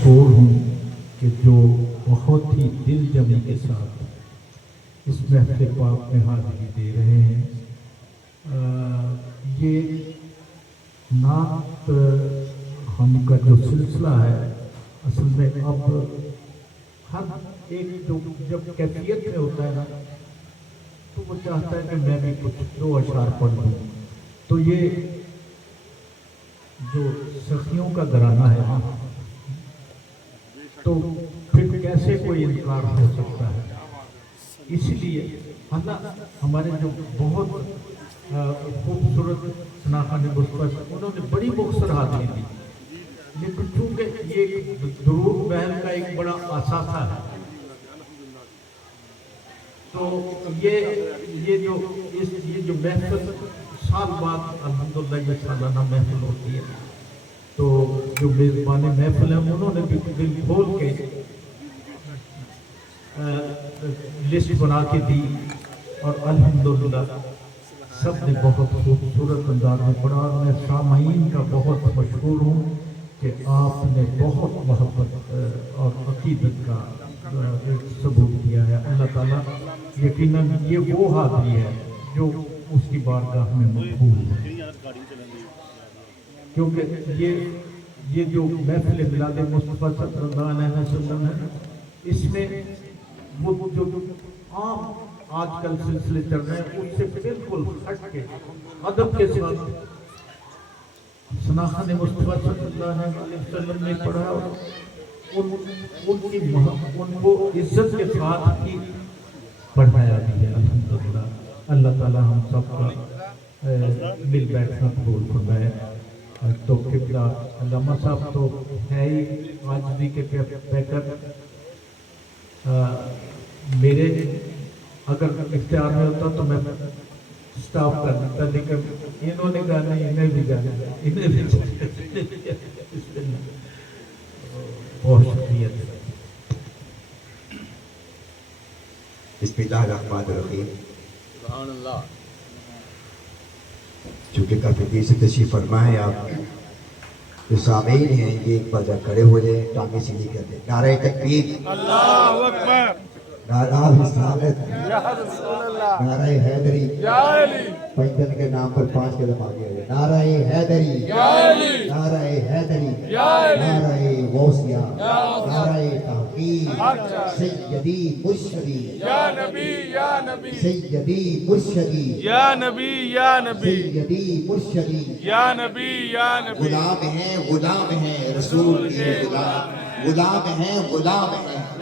مشہور ہوں کہ جو بہت ہی دل جمی کے ساتھ اس محفل پاک میں حاضری دے رہے ہیں۔ یہ نعت خوانی کا جو سلسلہ ہے اصل میں اب ہر ایک جو جب کیفیت میں ہوتا ہے نا تو وہ چاہتا ہے کہ میں بھی کچھ دو اشعار پڑھ لوں۔ تو یہ جو سخیوں کا گھرانہ ہے نا تو پھر کیسے کوئی انکار ہو سکتا ہے۔ اس لیے ہمارے جو بہت خوبصورت ثناخوان مصطفیٰ انہوں نے بڑی مختصر حاضری دی، لیکن چونکہ یہ درود محل کا ایک بڑا اثاثہ ہے تو یہ جو محفل سال بعد الحمدللہ یہ سالانہ محفل ہوتی ہے، تو جو میزبان محفل ہیں انہوں نے بھی دل کھول کے لسٹ بنا کے دی اور الحمدللہ سب نے بہت خوبصورت انداز میں پڑھا۔ اور میں سامعین کا بہت مشکور ہوں کہ آپ نے بہت محبت اور عقیدت کا ایک ثبوت دیا ہے۔ اللہ تعالیٰ یقیناً یہ وہ حاضری ہے جو اس کی بارگاہ میں مقبول ہے، کیونکہ یہ جو محفل میلاد مصطفیٰ صلی اللہ علیہ وسلم ہے اس میں وہ جو عام آج کل سلسلے چل رہے ہیں ان سے بالکل ہٹ کے ادب کے ساتھ ثناخوان مصطفیٰ صلی اللہ علیہ وسلم نے پڑھا اور ان کو عزت کے ساتھ ہی پڑھایا بھی ہے۔ الحمدللہ اللہ تعالیٰ ہم سب کا مل بیٹھنا قبول فرمائے۔ تو قبلہ علامہ صاحب تو ہے ہی عاجزی کے پیکر، میرے اگر اختیار میں ہوتا تو میں سٹاپ کر دیتا، لیکن انہوں نے کہا نہیں انہیں بھی جانا ہے، انہیں بھی جانا۔ بہت شکریہ۔ بسم اللہ الرحمن الرحیم۔ سبحان اللہ۔ چونکہ کافی دیر سے تشریف فرما ہے آپ جو سامعین ہیں یہ ایک بار کھڑے ہو جائیں، ٹانگیں سیدھی کر دیں۔ نعرہ تکبیر، اللہ اکبر، نعرہ رسالت، نعرہ حیدری، پنجن کے نام پر 5 قدم آگے ہو جائے۔ نعرہ حیدری، نعرہ حیدری، نعرہ غوثیہ، نعرہ تحقیق، سیدی مرشدی، یا نبی یا نبی، سیدی مرشدی، یا نبی یا نبی، سیدی مرشدی۔ یا نبی یا نبی، غلام ہیں رسول کے غلام، غلام ہیں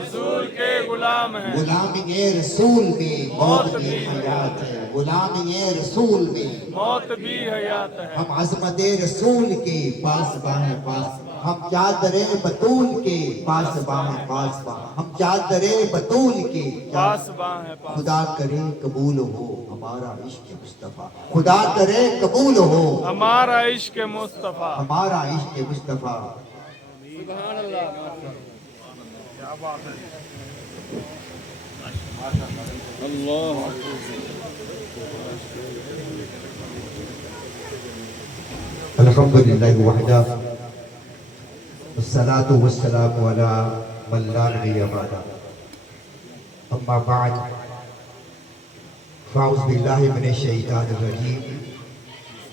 رسول کے غلام ہیں۔ غلامی رسول میں موت بھی حیات ہے، غلامی رسول میں موت بھی حیات ہے۔ ہم عظمت رسول کے پاسباں ہیں پاسباں، ہم چادر بطول کے پاسباں ہیں پاسباں، ہم چادر بطول کے پاسباں ہیں پاسباں۔ خدا کرے قبول ہو ہمارا عشق مصطفیٰ، خدا کرے قبول ہو ہمارا عشق مصطفیٰ۔ ہمارا عشق مصطفیٰ۔ سبحان اللہ، کیا بات ہے۔ اللہ الحمدللہ وحدہ والصلاة والسلام علی من لا نبی بعدہ، اما بعد فاعوذ باللہ من الشیطان الرجیم،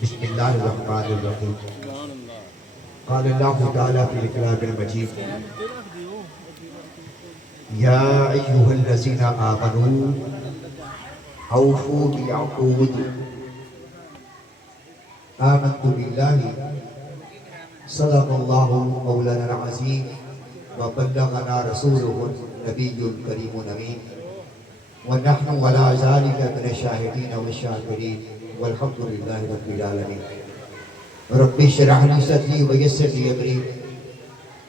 بسم اللہ الرحمن الرحیم۔ قال اللہ تعالیٰ فی الکلام المجید، یا ایہا الذین آمنوا اوفوا بالعقود، آمنت باللہ صدق اللہ مولانا العظیم وبلغنا رسوله النبی الکریم الامین ونحن ولا ذلك من الشاہدین والشاکرین والحمد للہ رب العالمین۔ رب اشرح لي صدری ویسر لي امری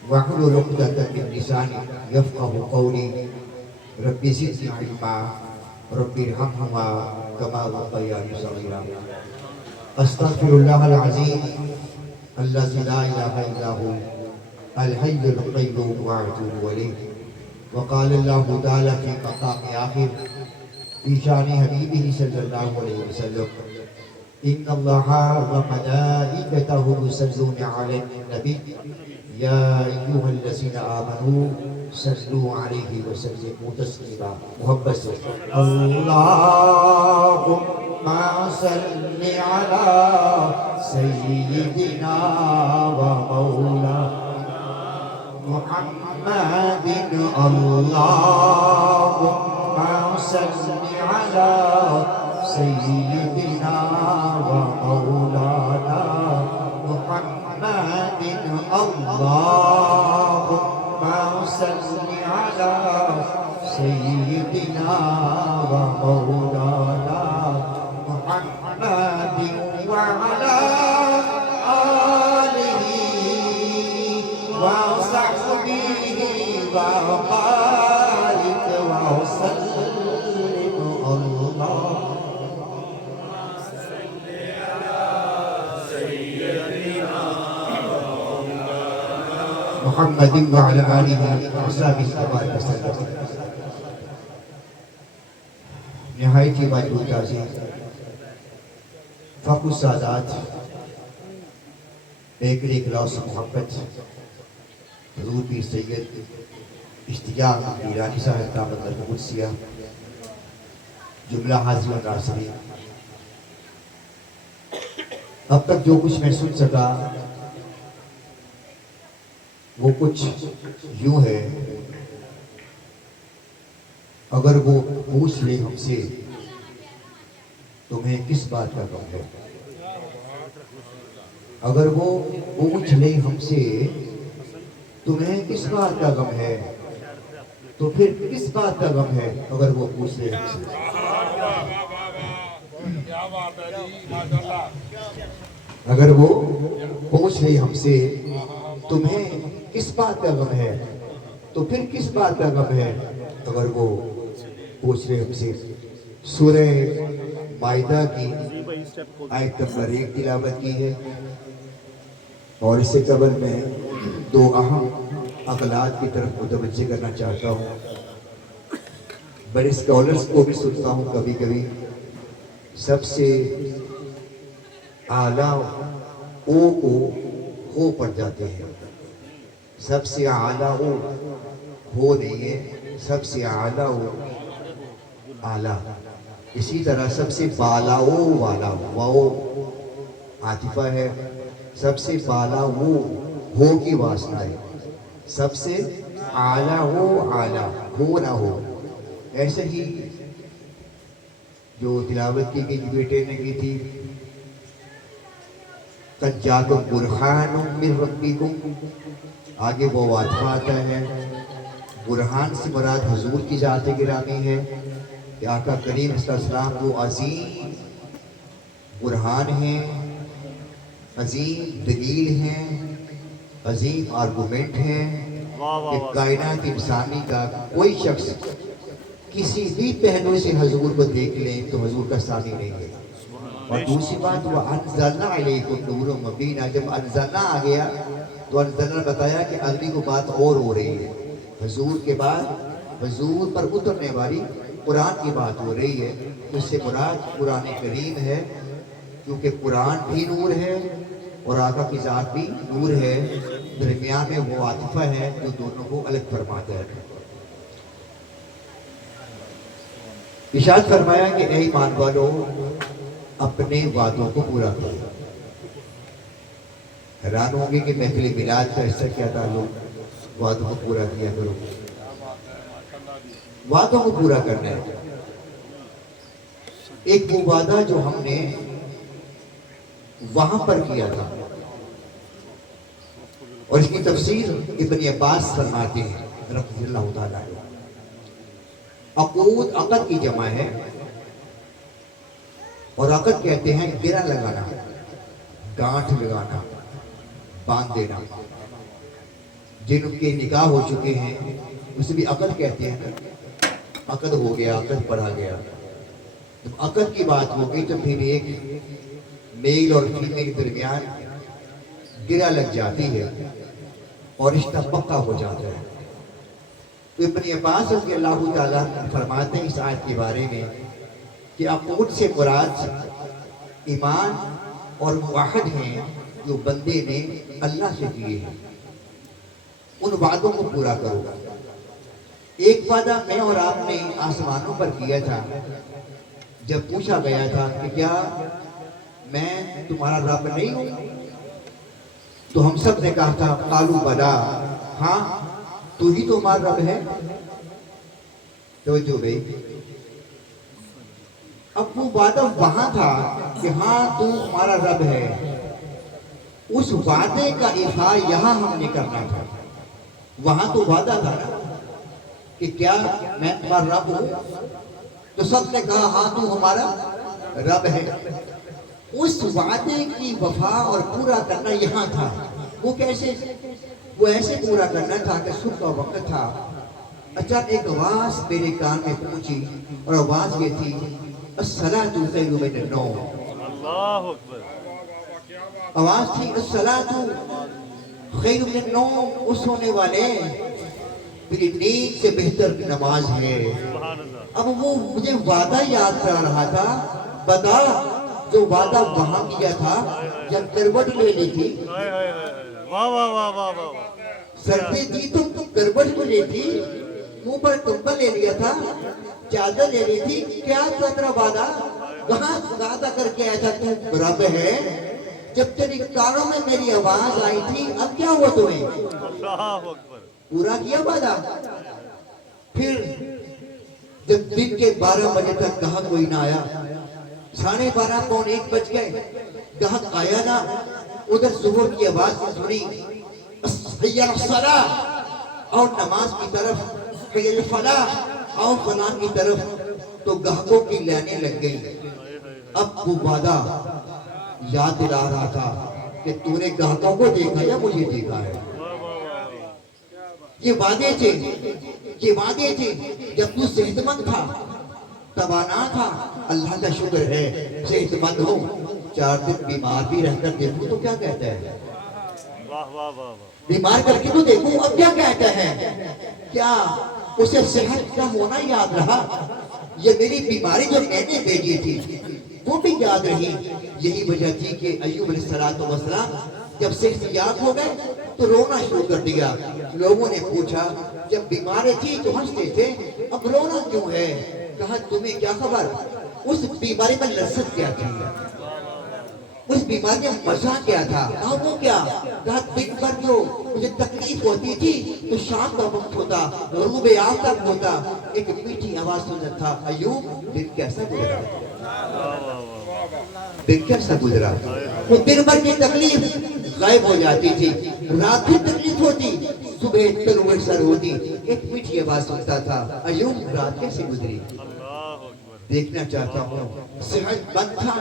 واحلل عقدۃ من لسانی یفقهوا قولی، رب زدنی علما رب ارحمہما کما ربیانی صغیرا۔ استغفر اللہ العظیم الذی لا الہ الا هو الحی القیوم واتوب الیہ۔ وقال اللہ تعالی فی مقام آخر فی شان حبیبہ صلی اللہ علیہ وسلم، ان اللہ وملائکتہ یصلون علی النبی یا ایھا الذین آمنوا صلوا علیہ وسلموا تسلیما. محبت سے اللہم صل علی سیدنا و مولانا محمد. اللہم صل علی سیدنا و مولانا محمد. اللہم صل علی سیدنا و مولانا محمد وعلی آلہ وصحبہ وبارک وسلم. اللہ محمد وعلى آله وصحبه وسلم. نہایت ہی واجب تعظیم فخر السادات بیکر اخلاص محبت حضور پیر سید اشتیاق میرانی صاحب دامت القدسیہ جملہ حاضرین و ناظرین، اب تک جو کچھ میں سن سکا وہ کچھ یوں ہے. اگر وہ پوچھ لے ہم سے تمہیں کس بات کا غم ہے. اگر وہ پوچھ لے ہم سے تمہیں کس بات کا غم ہے تو پھر کس بات کا غم ہے. اگر وہ پوچھ لے ہم سے اگر وہ پوچھ لے ہم سے تمہیں کس بات کا غم ہے تو پھر کس بات کا غم ہے. اگر وہ پوچھ لے ہم سے. سورہ مائدہ کی آیت نمبر 1 تلاوت کی ہے اور اس سے قبل میں دو اہم اقلات کی طرف متوجہ کرنا چاہتا ہوں. بڑے اسکالرز کو بھی سنتا ہوں کبھی کبھی سب سے اعلیٰ او کو ہو پڑ جاتے ہیں. سب سے اعلیٰ او ہو نہیں ہے، سب سے اعلیٰ او اعلیٰ. اسی طرح سب سے بالا او والا واو عاطفہ ہے. سب سے بالا وہ ہو کی واسطہ ہے. سب سے اعلیٰ ہو اعلیٰ ہو نہ ہو. ایسے ہی جو تلاوت کی گئی بیٹے نے کی تھی قد جاءکم برہان من ربکم، آگے وہ واضح آتا ہے. برہان سے مراد حضور کی ذات گرامی ہے کہ آقا کریم صلی اللہ علیہ وسلم وہ عظیم برہان ہیں، عظیم دلیل ہیں، عظیم آرگومنٹ ہیں کہ کائنات انسانی کا کوئی شخص کسی بھی پہلو سے حضور کو دیکھ لیں تو حضور کا ثانی نہیں ہے. اور دوسری بات وہ انزلنا علیکم نور مبین، جب انزلنا آ گیا تو انزلنا بتایا کہ اگلی کو بات اور ہو رہی ہے. حضور کے بعد حضور پر اترنے والی قرآن کی بات ہو رہی ہے. اس سے مراد قرآن کریم ہے کیونکہ قرآن بھی نور ہے اور آقا کی ذات بھی نور ہے. درمیان میں وہ عاطفہ ہے جو دونوں کو الگ فرماتا ہے. ارشاد فرمایا کہ اے ایمان والو اپنے وعدوں کو پورا کرو. حیران ہوں گے کہ محفل میلاد کا حصہ کیا تعلق. وعدوں کو پورا کیا کرو. وعدوں کو پورا کرنا ہے. ایک وہ وعدہ جو ہم نے وہاں پر کیا تھا اور اس کی تفسیر ابن عباس فرماتے ہیں رضی اللہ تعالیٰ عنہ. عقود عقد کی جمع ہے اور عقد کہتے ہیں گرہ لگانا، گانٹھ لگانا، باندھ دینا. جن کے نکاح ہو چکے ہیں اسے بھی عقد کہتے ہیں. عقد ہو گیا، عقد پڑھا گیا. جب عقد کی بات ہو گئی تو پھر ایک میل اور فیمیل کے درمیان گرہ لگ جاتی ہے اور رشتہ پکا ہو جاتا ہے. تو ابن عباس رضی اللہ تعالیٰ فرماتے ہیں اس آیت کے بارے میں کہ عقود سے مراد ایمان اور معاہد ہیں جو بندے نے اللہ سے کیے ہیں. ان وعدوں کو پورا کرو. ایک وعدہ میں اور آپ نے آسمانوں پر کیا تھا. جب پوچھا گیا تھا کہ کیا میں تمہارا رب نہیں ہوں، تو ہم سب نے کہا تھا قالوا بلا، ہاں تو ہی تو ہمارا رب ہے. توجہ بھائی، اب وہ وعدہ وہاں تھا کہ ہاں تو ہمارا رب ہے، اس وعدے کا ایفا یہاں ہم نے کرنا تھا. وہاں تو وعدہ تھا نا کہ کیا میں تمہارا رب ہوں، تو سب نے کہا ہاں تو ہمارا رب ہے. اس وعدے کی وفا اور پورا کرنا یہاں تھا. وہ کیسے؟ وہ ایسے پورا کرنا تھا کہ صبح کا وقت تھا. اچھا ایک آواز میرے کان میں پہنچی اور آواز یہ تھی الصلاۃ خیر من النوم. اللہ اکبر. آواز تھی الصلاۃ خیر من النوم، اس سونے والے میری نیند سے بہتر نماز ہے. سبحان اللہ. اب وہ مجھے وعدہ یاد کرا رہا تھا. بتا جو وعدہ وہاں کیا تھا، جب کروٹ لے لی تھی، ہائے ہائے ہائے. واہ واہ واہ واہ واہ. سردی تھی تو کروٹ لے تھی، منہ پر کمبل لے لیا تھا، چادر لے لی تھی. کیا تھا تیرا وعدہ؟ وہاں وعدہ کر کے آیا تھا تو رب ہے. جب تیری کانوں میں میری آواز آئی تھی، اب کیا ہوا تمہیں؟ اللہ اکبر. پورا کیا وعدہ. پھر جب دن کے 12 بجے تک گاہک کوئی نہ آیا، 12:30 پون 1 بج گئے، گاہک آیا نہ. ادھر ظہر کی آواز سنی حی علی الصلاۃ، اور نماز کی طرف، حی علی الفلاح، اور فلاح کی طرف. تو گاہکوں کی لائنیں لگ گئی. اب وہ وعدہ یاد دلا رہا تھا کہ تو نے گاہکوں کو دیکھا یا مجھے دیکھا ہے. یہ وعدے تھے، یہ وعدے تھے. جب تو صحت مند تھا، توانا تھا، اللہ کا شکر ہے صحت مند ہو. 4 دن بیمار بھی رہ کر دیکھو تو کیا کہتا ہے؟ واہ واہ واہ. بیمار کر کے تو دیکھو اب کیا کہتا ہے؟ کیا اسے صحت کا ہونا یاد رہا؟ یہ میری بیماری جو میں نے بھیجی تھی وہ بھی یاد رہی. یہی وجہ تھی کہ ایوب علیہ السلام جب صحت یاب ہو گئے تو رونا شروع کر دیا. لوگوں نے پوچھا جب بیماری تھی تو ہنستے تھے، اب رونا کیوں ہے؟ کہا تمہیں کیا خبر، اس بیماری میں لذت کیا تھی، اس بیماری میں مزہ کیا تھا. کہا وہ کیا؟ کہا دن بھر جو مجھے تکلیف ہوتی تھی تو شام کا وقت ہوتا، غروب آفتاب ہوتا، ایک میٹھی آواز سنتا تھا ایوب دن کیسا گزرا، دن کیسا گزرا. وہ دن بھر کی تکلیف غائب ہو جاتی تھی، رات بھی تکلیف ہوتی، صبح طلوع سر ہوتی، ایک میٹھی آواز سنتا تھا ایوب رات کیسے گزری. دیکھنا چاہتا ہوں. صحت مند تھا،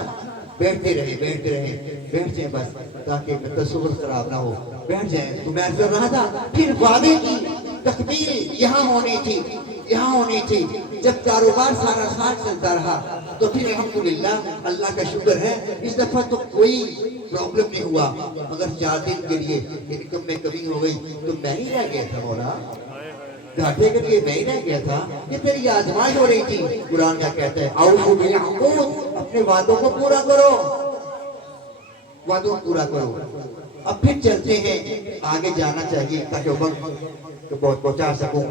بیٹھتے رہے بیٹھ جائیں بس تاکہ تصور خراب نہ ہو. بیٹھ جائیں تو میں کر رہا تھا. پھر وعدے کی تکمیل یہاں ہونی تھی، یہاں ہونی تھی. جب کاروبار سارا ساتھ چلتا رہا تو پھر الحمدللہ اللہ کا شکر ہے اس دفعہ تو کوئی پرابلم نہیں ہوا. مگر 4 دن کے لیے انکم میں کمی ہو گئی تو میں ہی رہ گیا تھا مولا، گھاٹے کے لیے میں ہی رہ گیا تھا. یہ تیری آزمائش ہو رہی تھی. قرآن کیا کہتا ہے اوفوا بالعقود، اپنے وعدوں کو پورا کرو، وعدوں کو پورا کرو. اب پھر چلتے ہیں، آگے جانا چاہیے تاکہ وقت کو بہت پہنچا سکوں.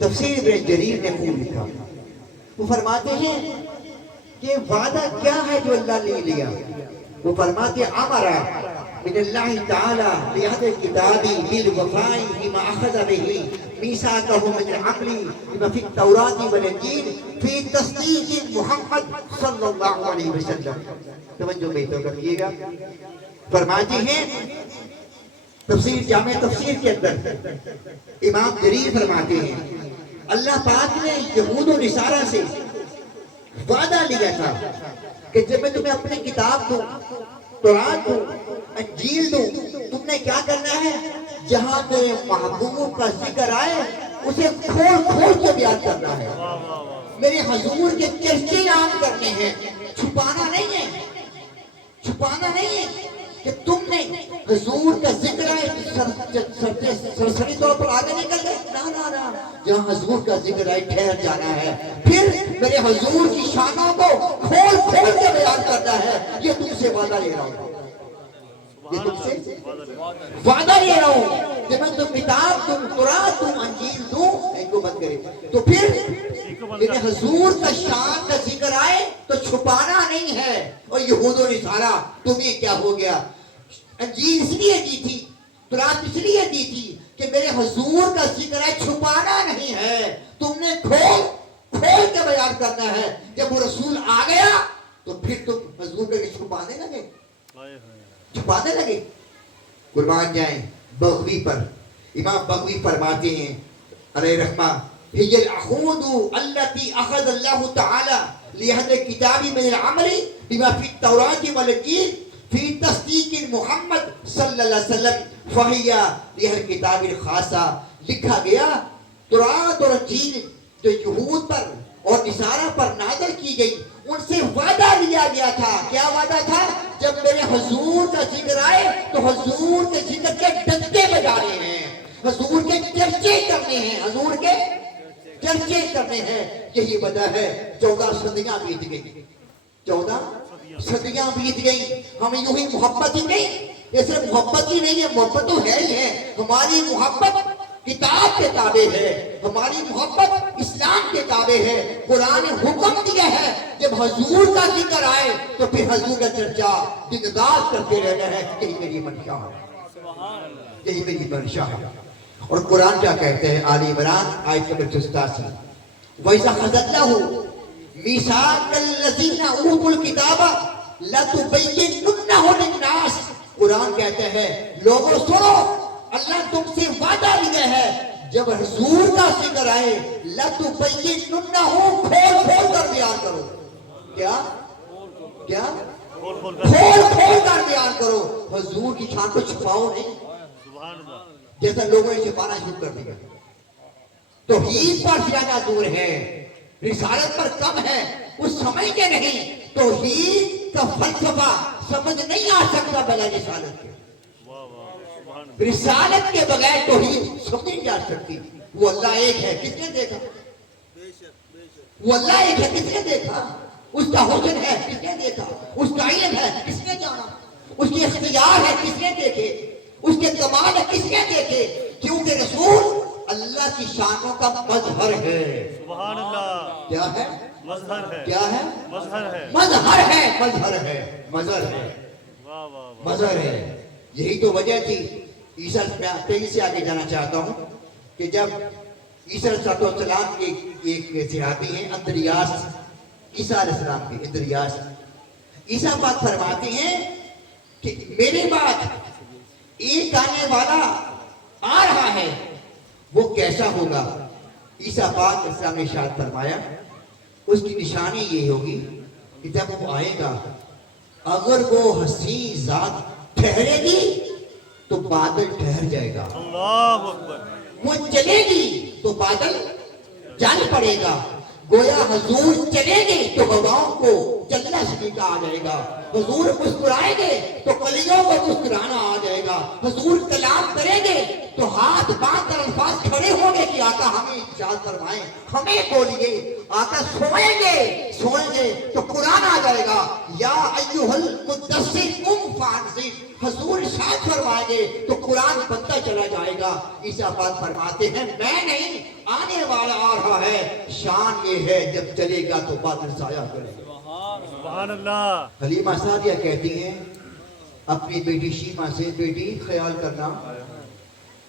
تفسیر ابن جریر نے خوب لکھا. وہ فرماتے ہیں کہ وعدہ کیا ہے جو اللہ نے لیا. وہ فرماتے ہیں امرا من اللہ تعالی بیاد کتابی بالوفاء بما اخذ به میثاقه من العقل بما في التوراة والانجیل في تصدیق محمد صلی اللہ علیہ وسلم. توجہ بے تو کریے گا. فرماتے ہیں تفسیر جامع تفسیر کے اندر امام جریر فرماتے ہیں اللہ پاک نے یہود و نصارہ سے وعدہ لیا تھا کہ جب میں تمہیں اپنی کتاب دوں، تورات دوں، انجیل دوں، تم نے کیا کرنا ہے؟ جہاں میرے محبوب کا ذکر آئے اسے کھول کھول کے بیان کرنا ہے، میرے حضور کے چرچے عام کرنے ہیں. چھپانا نہیں ہے، چھپانا نہیں ہے کہ تم نے حضور کا ذکر آئے سرسری طور پر آگے نکل گئے. نہ، جہاں حضور کا ذکر آئے ٹھہر جانا ہے. پھر میرے حضور کی شانوں کو کھول کھول کے بیان کرنا ہے. یہ تم سے وعدہ لے رہا ہوں. یہ تم سے وعدہ لے رہا ہوں کہ میں تم کتاب، تم قرآن، تم انجیل دوں. ان کو بند کرے. تو پھر میرے حضور کا شان کا ذکر آئے تو چھپانا نہیں ہے. اور یہود و نصارہ تمہیں کیا ہو گیا؟ انجیل اس لیے دی تھی، قرآن اس لیے دی تھی کہ میرے حضور کا ذکر ہے، چھپانا نہیں ہے. تم نے کھول کے بیان کرنا ہے. جب وہ رسول آ گیا تو پھر تم حضور کے چھپانے لگے. قربان جائیں بغوی پر. امام بغوی فرماتے ہیں علیہ رحمہ: هي العهود التي اخذ الله تعالى لأهل الكتاب من العمل بما في التوراة والإنجيل في تصديق محمد صلی اللہ علیہ وسلم فهي لأهل الكتاب الخاصة. لکھا گیا تورات اور انجیل جو یہود پر اور نصارہ پر نازل کی گئی، ان سے وعدہ لیا گیا تھا. کیا وعدہ تھا؟ جب میرے حضور کا ذکر آئے تو حضور کے ذکر کے ڈنڈے بجانے ہیں، حضور کے چرچے کرنے ہیں، حضور کے چرچے کرنے ہیں. یہی وجہ ہے 14 صدیاں بیت گئی. 14 صدیاں بیت گئی. ہمیں یوں ہی محبت ہی نہیں، یہ صرف محبت ہی نہیں ہے، محبت تو ہے ہی ہے. ہماری محبت کتاب کے تابع ہے، ہماری محبت اسلام کے تابع ہے. قرآن نے حکم دیا ہے جب حضور کا ذکر آئے تو پھر حضور کا چرچا دن رات کرتے رہنا ہے. یہی میری منشا ہے، یہی میری منشا ہے. اور قرآن کیا کہتے ہیں؟ آل عمران آیت نمبر 88: وَإِذَا أَخَذَ اللَّهُ مِيثَاقَ الَّذِينَ أُوتُوا الْكِتَابَ لَتُبَيِّنُنَّهُ لِلنَّاسِ. قرآن کہتے ہیں لوگوں سنو، اللہ تم سے وعدہ لیا ہے جب حضور کا ذکر آئے لَتُبَيِّنُنَّهُ کھول کر بیان کرو. کیا کھول کر بیان کرو. حضور کی شان کو چھپاؤ نہیں، جیسا لوگوں نے چھپانا شروع کر دیا. توحید پر زیادہ دور ہے، رسالت پر کم ہے. اس سمجھتے نہیں، توحید کا فلسفہ سمجھ نہیں آ سکتا بغیر رسالت کے. رسالت کے بغیر توحید سمجھ نہیں جا سکتی. وہ اللہ ایک ہے، کس نے دیکھا؟ وہ اللہ ایک ہے، کس نے دیکھا؟ اس کا حسن ہے، کس نے دیکھا؟ اس کا علم ہے، کس نے جانا؟ اس کی اختیار ہے، کس نے دیکھے؟ اس کے کمال ہے، کس نے دیکھے؟ کیونکہ رسول اللہ کی شانوں کا مظہر ہے. سبحان اللہ. کیا ہے؟ مظہر ہے. کیا ہے؟ مظہر ہے. مظہر ہے. مظہر ہے. مظہر ہے. واہ واہ واہ. مظہر ہے. یہی تو وجہ تھی. عیسیٰ میں تیزی سے آگے جانا چاہتا ہوں کہ جب عیسیٰ علیہ السلام کے ایک صحابی ہیں اندریاس، عیسیٰ علیہ السلام کے اندریاس، عیسیٰ پاک فرماتے ہیں کہ میرے بعد ایک آنے والا آ رہا ہے، وہ کیسا ہوگا؟ عیسیٰ پاک اسلام نے ارشاد فرمایا اس کی نشانی یہ ہوگی کہ جب وہ آئے گا اگر وہ حسین ذات ٹھہرے گی تو بادل ٹھہر جائے گا. اللہ اکبر. وہ چلے گی تو بادل چل پڑے گا. گویا حضور چلیں گے تو ہواؤں کو چلنا سلیقہ آ جائے گا. حضور مسکرائیں گے تو کلیوں کو مسکرانا آ جائے گا. حضور کلام کریں گے تو ہاتھ باندھ کر الفاظ کھڑے ہوں گے کہ آقا ہمیں ارشاد فرمائیں، ہمیں بولیے. آقا سوئیں گے تو قرآن آ جائے گا، یا ایھا المدثر قم فانذر. حضور ارشاد فرمائیں گے تو قرآن بنتا چلا جائے گا. عیسیٰ پاک فرماتے ہیں میں نہیں، آنے والا آ رہا ہے. شان یہ ہے جب چلے گا تو بادل سایہ کرے گا. سبحان اللہ. حلیمہ سعدیہ کہتی ہیں اپنی بیٹی شیمہ سے، بیٹی خیال کرنا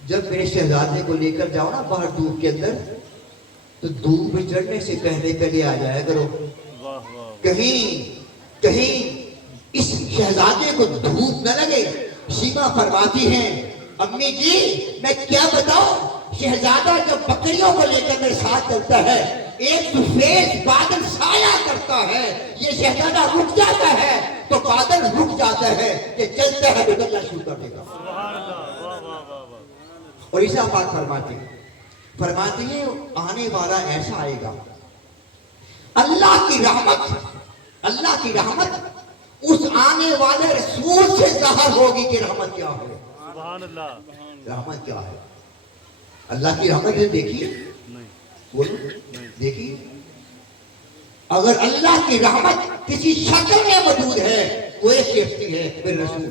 جب میرے شہزادے کو لے کر جاؤ نا باہر دھوپ کے اندر تو دھوپ میں چڑھنے سے پہلے آ جایا کرو. واہ واہ. کہیں اس شہزادے کو دھوپ نہ لگے. شیمہ فرماتی ہیں امی جی میں کیا بتاؤں، شہزادہ جب بکریوں کو لے کر میرے ساتھ چلتا ہے ایک سفید بادل سایہ کرتا ہے، یہ شہزادہ رک جاتا ہے تو بادل رک جاتا ہے، یہ چلتا ہے تو چلنا شروع کر دے گا. سبحان اللہ. واہ واہ واہ واہ. اور عیسیٰ پاک فرماتی ہیں آنے والا ایسا آئے گا اللہ کی رحمت اس آنے والے رسول سے ظاہر ہوگی کہ رحمت کیا ہے. سبحان اللہ. رحمت کیا ہے؟ اللہ کی رحمت ہے دیکھی نہیں. بولو دیکھی. اگر اللہ کی رحمت کسی شکل میں موجود ہے وہ ایک کیفیت ہے پھر رسول.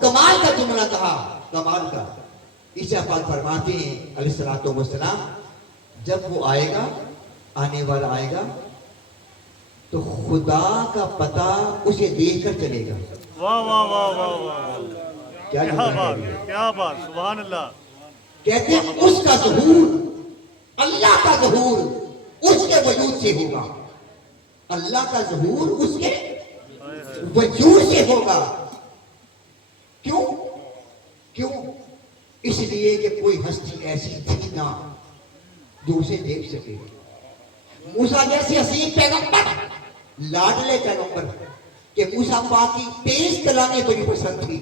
کمال کا جملہ کہا، کمال کا، عیسیٰ پاک فرماتے ہیں علیہ الصلوۃ والسلام، جب وہ آئے گا، آنے والا آئے گا تو خدا کا پتہ اسے دیکھ کر چلے گا. واہ واہ واہ واہ واہ کیا کیا جملہ بات ہے یہ؟ کیا بات سبحان اللہ کہتے ہیں اس کا ظہور، اللہ کا ظہور اس کے وجود سے ہوگا. اللہ کا ظہور اس کے ہائے ہائے وجود سے ہوگا. کیوں؟ کیوں؟ اس لیے کہ کوئی ہستی ایسی تھی نہ جو اسے دیکھ سکے. موسیٰ جیسے حسین پیغمبر، لاڈلے پیغمبر، کہ موسیٰ پاک کی تیز کلامیں بڑی پسند تھی،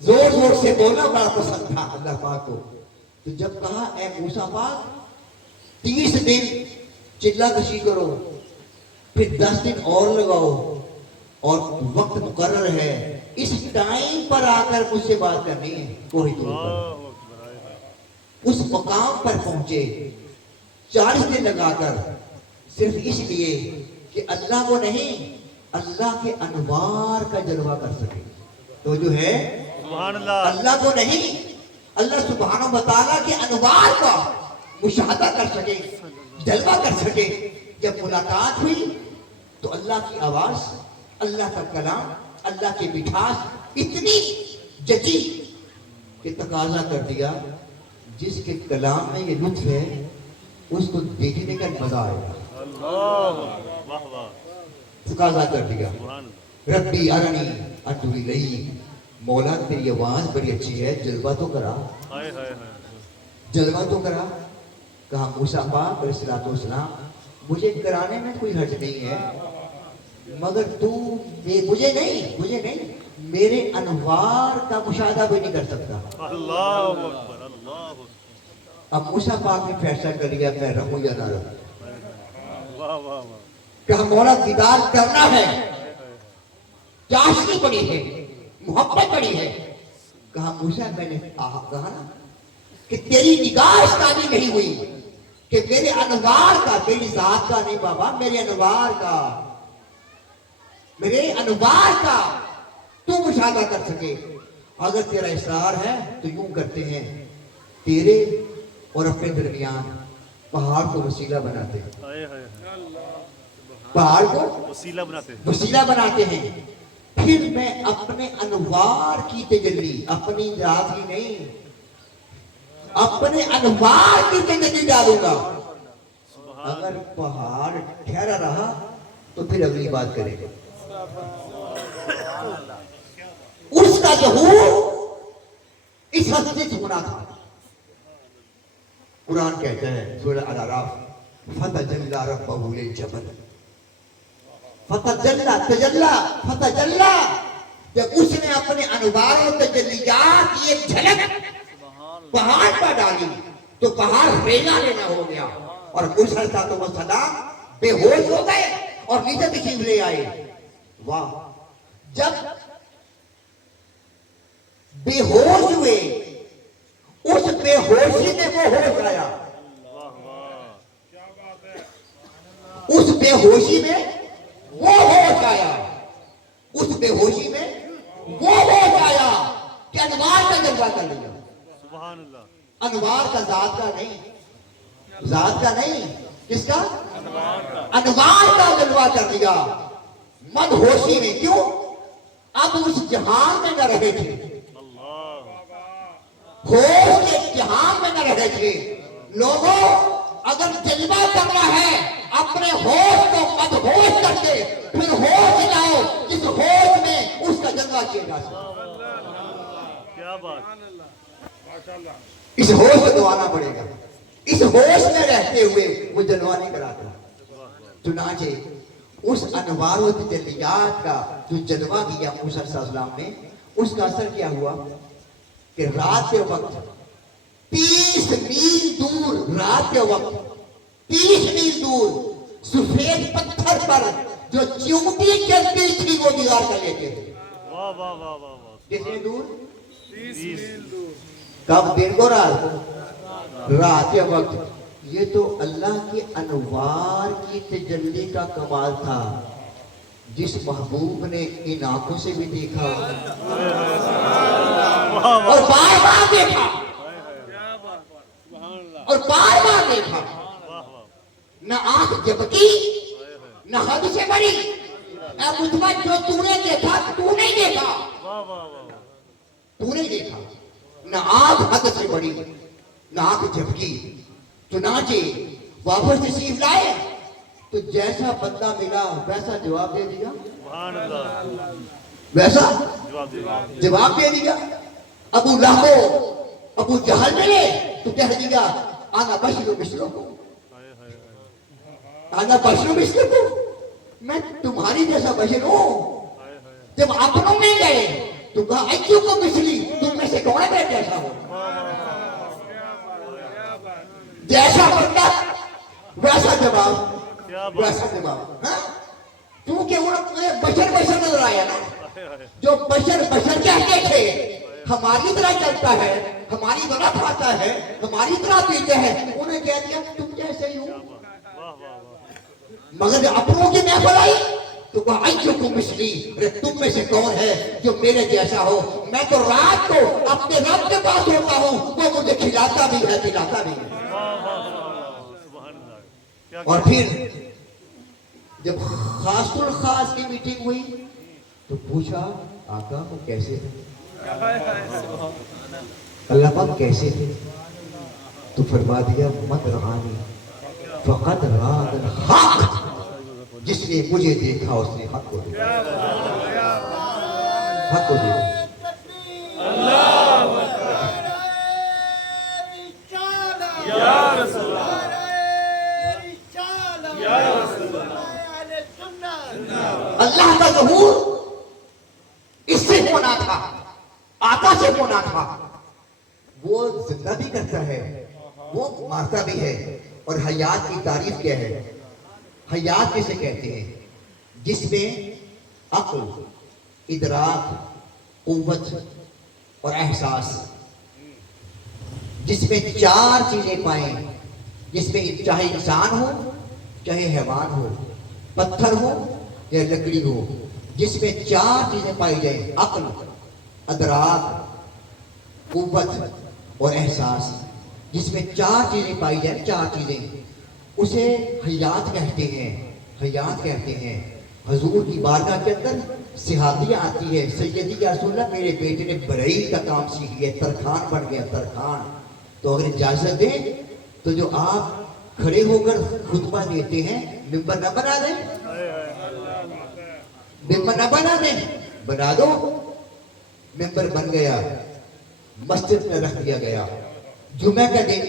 زور زور سے بولنا بڑا پسند تھا اللہ پاک کو. تو جب کہا اے موسیٰ پاک 30 دن چلا کشی کرو، پھر 10 دن اور لگاؤ، اور وقت مقرر ہے، اس ٹائم پر آ کر مجھ سے بات کرنی ہے. کوئی طور پر اللہ اکبر ہائے ہائے اس مقام پر پہنچے 40 دن لگا کر، صرف اس لیے کہ اللہ کو نہیں، اللہ کے انوار کا جلوہ کر سکے. تو جو ہے سبحان اللہ اللہ کو نہیں، اللہ سبحانہ و تعالیٰ کے انوار کا مشاہدہ کر سکے، جلوہ کر سکے. جب ملاقات ہوئی تو اللہ کی آواز، اللہ کا کلام، اللہ کی مٹھاس اتنی جچی کہ تقاضا کر دیا جس کے کلام میں یہ لطف ہے اس کو دیکھنے کا مزہ آئے گا. اللہ واہ واہ تقاضا کر دیا سبحان ربی ارنی انظر الیک، مولا تیری آواز بڑی اچھی ہے، جلوہ تو کرا، ہائے ہائے ہائے جلوہ تو کرا. کہا موسیٰ پاک علیہ الصلوۃ والسلام مجھے کرانے میں کوئی حرج نہیں ہے، مگر تو مجھے نہیں میرے انوار کا مشاہدہ بھی نہیں کر سکتا. اللہ اکبر اللہ اکبر اب موسیٰ پاک نے فیصلہ کر لیا میں رہوں یا نہ رہوں. واہ واہ واہ کہا مولا دیدار کرنا ہے، چاشنی پڑی ہے، محبت پڑی ہے. کہا موسیٰ میں نے کہا نا کہ تیری نگاہ اس قابل نہیں ہوئی کہ میرے انوار کا، تیری ذات کا نہیں بابا، میرے انوار کا، میرے انوار کا تو مشاہدہ کر سکے. اگر تیرا اصرار ہے تو یوں کرتے ہیں، تیرے اور اپنے درمیان پہاڑ کو وسیلہ بناتے ہیں، ہائے ہائے پہاڑ کو وسیلہ بناتے ہیں وسیلہ بناتے ہیں. پھر میں اپنے انوار کی تجلی، اپنی ذات کی نہیں، اپنے انوار کی تجلی ڈالوں گا. اگر پہاڑ ٹھہرا رہا تو پھر اگلی بات کریں گے. اس کا ظہور اس ہستی سے ہونا تھا. قرآن کہتا ہے سورہ الاعراف فتجلی ربہ للجبل، فتجلی، جب اس نے اپنے انوار و تجلیات کی ایک جھلک پہاڑ پر ڈالی تو پہاڑ ریلا لینا ہو گیا، اور موسیٰ علیہ السلام بے ہوش ہو گئے اور نیچے تشریف لے آئے. واہ، جب بے ہوش ہوئے اس بے ہوشی میں وہ ہوش آیا، واہ واہ اس بے ہوشی میں وہ ہوش آیا، اس بے ہوشی میں وہ ہوش آیا کہ انوار کا جلوہ کر لیا. سبحان اللہ انوار کا ذات کا نہیں، ذات کا نہیں، کس کا؟ انوار کا جلوہ کر دیا مد ہوشی میں. کیوں؟ اب اس جہان میں نہ رہے تھے، اللہ ہوش کے جہان میں نہ رہے تھے. لوگوں اگر جلوہ کرنا ہے اپنے ہوش کو مد ہوش کر کے پھر ہوش لاؤ جس ہوش میں اس کا جلوہ کیا جا سکے. کیا بات اس ہوش کو دعانا پڑے گا، اس ہوش میں رہتے ہوئے وہ جلوہ نہیں کراتا. چنانچہ اس انوار و تجلیات کا جو جلوہ کیا موسیٰ علیہ السلام نے، اس کا اثر کیا ہوا کہ رات کے وقت 30 میل دور، رات کے وقت 30 میل دور سفید پتھر پر جو چیونٹی چلتی تھی وہ دیوار کر لیتے تھے. واہ واہ واہ واہ واہ کتنے دور؟ 30 کب؟ دن کو رات؟ رات کے وقت. یہ تو اللہ کے انوار کی تجلی کا کمال تھا. جس محبوب نے ان آنکھوں سے بھی دیکھا واہ اور واہ بار بار دیکھا اور بار بار دیکھا، واہ واہ نہ آنکھ جھپکی نہ حد سے بڑی، اے مجھبا جو تو نے دیکھا تو نہیں دیکھا، واہ واہ واہ تو نہیں دیکھا، نہ آنکھ حد سے بڑی نہ آنکھ جھپکی، چنانچہ واپس تشریف لائے تو جیسا بندہ ملا ویسا جواب دے دیا، سبحان اللہ ویسا جواب دے جواب دے دیا۔ ابو لہب ابو جہل ملے تو کہہ دیا آنا بشر مثلکم، آنا بشر مثلکم، میں تمہاری جیسا بشر ہوں۔ جب اپنوں میں گئے تو کہا ایوکم مثلی، تم میں سے کون ہے میرے جیسا ہو؟ جیسا بندہ ویسا جواب، ویسا جواب، ہاں؟ کیونکہ انہیں بشر بشر نظر آیا نا، جو بشر بشر کہتے تھے ہماری طرح چلتا ہے، ہماری طرح کھاتا ہے، ہماری طرح پیتے ہیں، انہیں کہہ دیا تم جیسے ہی ہو۔ واہ واہ واہ مگر جب اپنوں کی محفل آئی تو کہا ایوکم مثلی، ارے تم میں سے کون ہے جو میرے جیسا ہو؟ میں تو رات کو اپنے رب کے پاس ہوتا ہوں، وہ مجھے کھلاتا بھی ہے پلاتا بھی ہے۔ سبحان اللہ کیا اور پھر جب خاص الخاص کی میٹنگ ہوئی تو پوچھا آقا وہ کیسے تھے، اللہ پاک کیسے تھے؟ تو فرما دیا من رآنی فقد رآنی الحق، جس نے مجھے دیکھا اس نے حق کو دیکھا، حق کو دیکھا۔ اللہ کا ظہور اس سے ہونا تھا، آقا سے ہونا تھا۔ وہ زندہ بھی کرتا ہے، وہ مارتا بھی ہے۔ اور حیات کی تعریف کیا ہے؟ حیات کسے کہتے ہیں؟ جس میں عقل، ادراک، قوت اور احساس، جس میں چار چیزیں پائیں، جس میں چاہے انسان ہو چاہے حیوان ہو، پتھر ہو یا لکڑی ہو، جس میں چار چیزیں پائی جائیں، عقل، ادراک، قوت اور احساس، جس میں چار چیزیں پائی جائیں، چار چیزیں، اسے حیات کہتے ہیں، حیات کہتے ہیں۔ حضور کی بارگاہ کے اندر صحابیہ آتی ہے، سیدی یا رسول اللہ میرے بیٹے نے بڑئی کا کام سیکھ لیا، ترخان بن گیا، ترخان، تو اگر اجازت دیں تو جو آپ کھڑے ہو کر خطبہ دیتے ہیں ممبر نہ بنا دیں، ممبر نہ بنا دیں، بنا دو۔ ممبر بن گیا، مسجد میں رکھ دیا گیا۔ جمعہ کا دن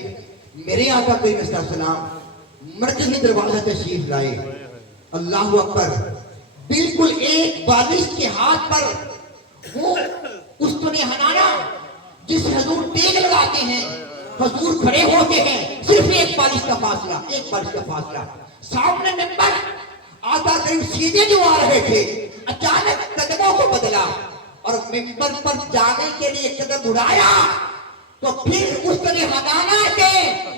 میرے آقا کریم صلی اللہ علیہ وسلم مرکزی دروازہ تشریف لائے، اللہ اکبر، بالکل ایک بالش کے ہاتھ پر وہ استن حنانہ جس حضور تیل لگاتے ہیں، حضور کھڑے ہوتے ہیں، صرف ایک بالش کا فاصلہ، ایک بالش کا فاصلہ، سامنے ممبر، آقا کریم سیدھے جو آ رہے تھے، اچانک قدموں کو بدلا اور ممبر پر جانے کے لیے قدم اڑایا تو پھر اس نے حنانہ کے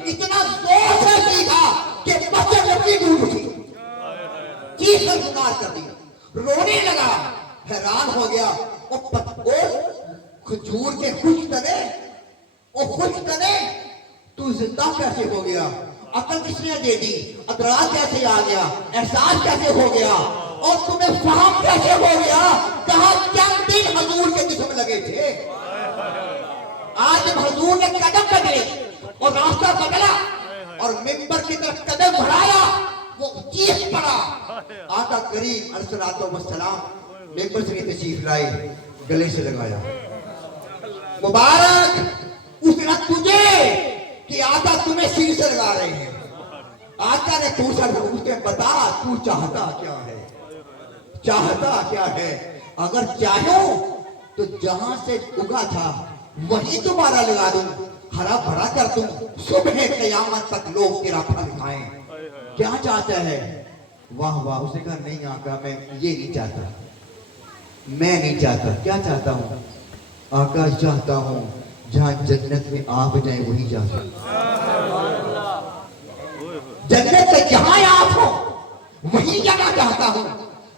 اتنا زور سے سیکھا کہ بچے لڑکی ڈوب اٹھی، چیخ کر پکار کر دی، رونے لگا، حیران ہو گیا۔ وہ کھجور کے خوش تنے، وہ خوش تنے، تو زندہ کیسے ہو گیا؟ عقل کس نے دے دی؟ ادراک کیسے آ گیا؟ احساس کیسے ہو گیا؟ اور تمہیں فہم کیسے ہو گیا؟ کہا چند دن حضور کے جسم لگے تھے، آج جب حضور نے قدم بدلے اور راستہ بدلا اور ممبر کی طرف قدم بڑھایا، وہ چیخ پڑا۔ آقا کریم علیہ الصلوۃ والسلام ممبر سے تشریف لائے، گلے سے لگایا، مبارک اس نے تجھے کہ آقا تمہیں سر سے لگا رہے ہیں۔ آقا نے پوچھا، اس نے بتا تو چاہتا کیا ہے، چاہتا کیا ہے؟ اگر چاہو تو جہاں سے اگا تھا وہی دوبارہ لگا دوں، ہرا بھرا کر دوں، صبح قیامت تک لوگ تیرا پھل کھائیں۔ کیا چاہتا ہے؟ واہ واہ، اس نے کہا نہیں آقا میں یہ نہیں چاہتا، میں نہیں چاہتا۔ کیا چاہتا ہوں؟ آقا چاہتا ہوں جہاں جنت میں آپ جائیں وہی چاہتا ہوں، جنت میں جہاں آپ ہو وہی جگہ چاہتا ہوں۔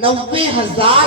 90,000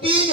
3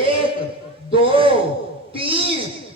1 2 3,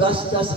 10-10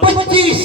25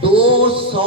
200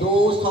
200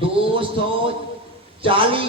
240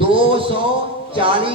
240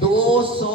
200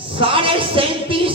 37.5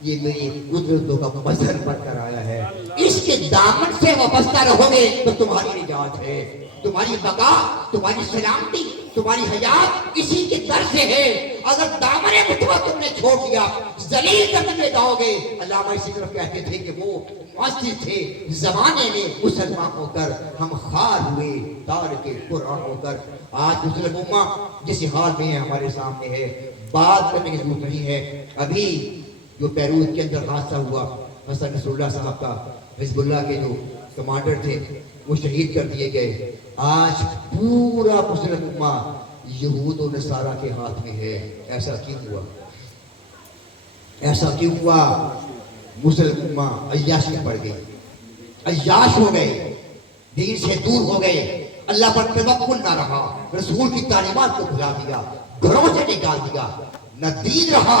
یہ میری قدرتوں کا مظہر بن کر آیا ہے. اس کے دامن سے وابستہ رہو گے تو تمہاری نجات ہے. تمہاری بقا، تمہاری سلامتی، تمہاری حیات اسی کے در سے ہے. اگر دامن مٹوا تم نے چھوڑ دیا، ذلیل زمین میں جاؤ گے. علامہ اسی طرف کہتے تھے کہ وہ معزز تھے زمانے میں مسلمان ہو کر، ہم خار ہوئے تارک قرآن ہو کر. آج مسلم امہ جس حال میں ہے ہمارے سامنے ہے، بات کرنے کی ضرورت نہیں ہے. ابھی جو بیروت کے اندر حادثہ ہوا، حسن نصر اللہ صاحب کا، حزب اللہ کے جو کمانڈر تھے وہ شہید کر دیے گئے. آج پورا مسلم امہ یہود و نصارہ کے ہاتھ میں ہے. ایسا کیوں ہوا؟ ایسا کیوں ہوا؟ مسلم امہ عیاشی میں پڑ گئی، عیاش ہو گئے، دین سے دور ہو گئے، اللہ پر توکل نہ رہا، رسول کی تعلیمات کو بھلا دیا، گھروں سے نکال دیا. نہ دین رہا،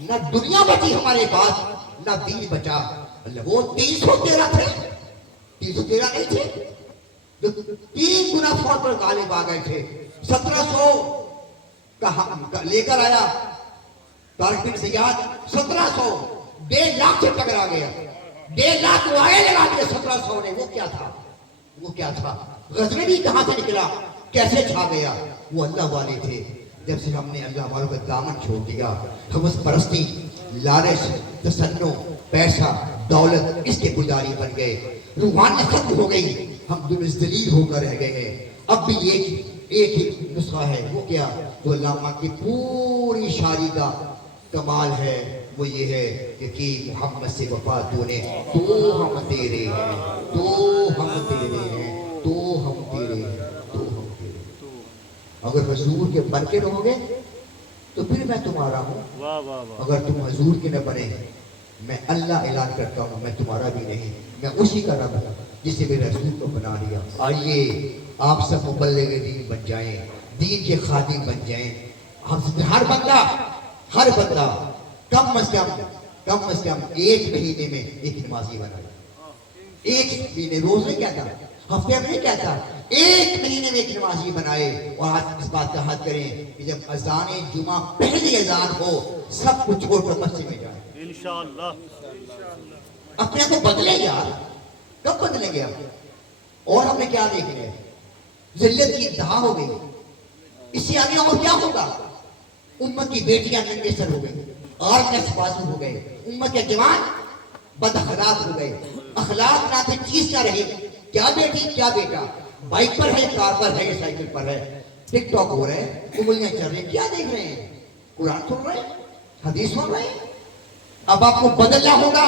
نہ دنیا بچی ہمارے پاس، نہ دین بچا. اللہ وہ 313 تھے، 313 نہیں تھے جو 3 گنا فوج پر غالب آ گئے تھے. 1700 کا لے کر آیا طارق بن زیاد، 1700 1.5 لاکھ سے ٹکرا گیا، 1.5 لاکھ وائے لگا دیے 1700 نے. وہ کیا تھا؟ وہ کیا تھا؟ غزنوی بھی کہاں سے نکلا، کیسے چھا گیا؟ وہ اللہ والے تھے. جب سے ہم نے اللہ والوں کا دامن چھوڑ دیا، حوث پرستی، لالچ، تسنع، پیسہ، دولت، اس کے پجاری بن گئے. روحانیت ختم ہو گئی، ہم دنیا ذلیل ہو کر رہ گئے ہیں. اب بھی ایک ہی نسخہ ہے. وہ کیا؟ جو علامہ کی پوری شاعری کا کمال ہے وہ یہ ہے کہ محمد سے وفا تو نے، تو ہم تیرے ہیں، تو ہم تیرے ہیں، تو ہم تیرے ہیں، تو ہم تیرے ہیں. اگر حضور کے بن کے رہو گے تو پھر میں تمہارا ہوں. واہ واہ واہ. اگر تم حضور کے نہ بنے، میں اللہ اعلان کرتا ہوں میں تمہارا بھی نہیں، میں اسی کا رب ہوں جسے میرے رسول کو بنا لیا. آئیے آپ سب مبلغ دین بن جائیں، دین کے خادم بن جائیں. ہم سے ہر بندہ کم از کم 1 مہینے میں ایک نمازی بنائے. 1 مہینے، روز نہیں کہتا، ہفتے میں نہیں کہتا، 1 مہینے میں ایک نمازی بنائے. اور آج اس بات کا حد کریں کہ جب اذان جمعہ پہلی اذان ہو سب کچھ چھوڑ کر مسجد میں جائیں. انشاءاللہ. اپنے کو بدلے یار، کب بدلیں گے ہم؟ اور ہم نے کیا دیکھ لیا؟ ذلت کی انتہا ہو گئی. اس سے آگے اور کیا ہوگا؟ امت کی بیٹیاں ننگے سر ہو گئی، اور بازو ہو گئے، امت کے جوان بد اخلاق ہو گئے. اخلاق نہ تو چیز کیا رہی، کیا بیٹی کیا بیٹا، بائک پر ہے، کار پر ہے، سائیکل پر ہے، ٹک ٹاک ہو رہے ہیں، انگلیاں چل رہی ہیں. کیا دیکھ رہے ہیں؟ قرآن سن رہے ہیں، حدیث سن رہے ہیں. اب آپ کو بدلنا ہوگا.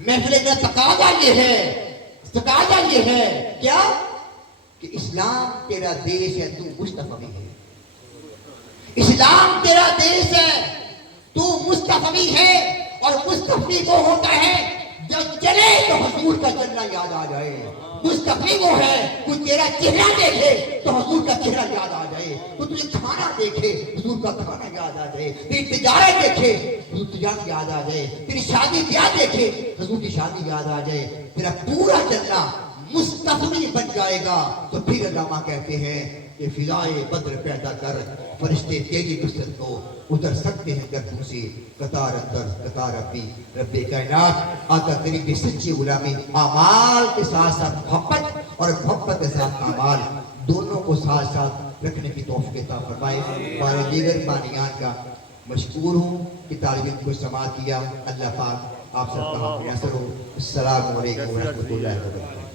محفل کا تقاضا یہ ہے کیا کہ اسلام تیرا دیش ہے، تو مصطفی ہے. اسلام تیرا دیش ہے، تو مصطفی ہے. اور مصطفی وہ ہوتا ہے جب چلے تو حضور کا چلنا یاد آ جائے. مصطفی وہ ہے کوئی تیرا چہرہ دیکھے تو حضور کا چہرہ یاد آ جائے. تو تجھے کھانا دیکھے حضور کا کھانا یاد آ جائے. تیری تجارت دیکھے حضور تجارت یاد آ جائے. تیری شادی بیاہ دیکھے حضور کی شادی یاد آ جائے. تیرا پورا چلنا مصطفی بن جائے گا. تو پھر علامہ کہتے ہیں کہ فضائے بدر پیدا کر، فرشتے تیری نصرت کو اتر سکتے ہیں گردوں سے. قطار اندر قطار ربی، رب کائنات آقا کریم کی سچی غلامی، اعمال کے ساتھ ساتھ محبت اور محبت کے ساتھ اعمال دونوں کو ساتھ ساتھ رکھنے کی توفیق عطا فرمائے. ہمارے دیگر بانیان کا مشکور ہوں کہ طالب علم کو سماعت کیا. اللہ پاک آپ سب کا حافظ ہو. السلام علیکم ورحمۃ اللہ وبرکاتہ.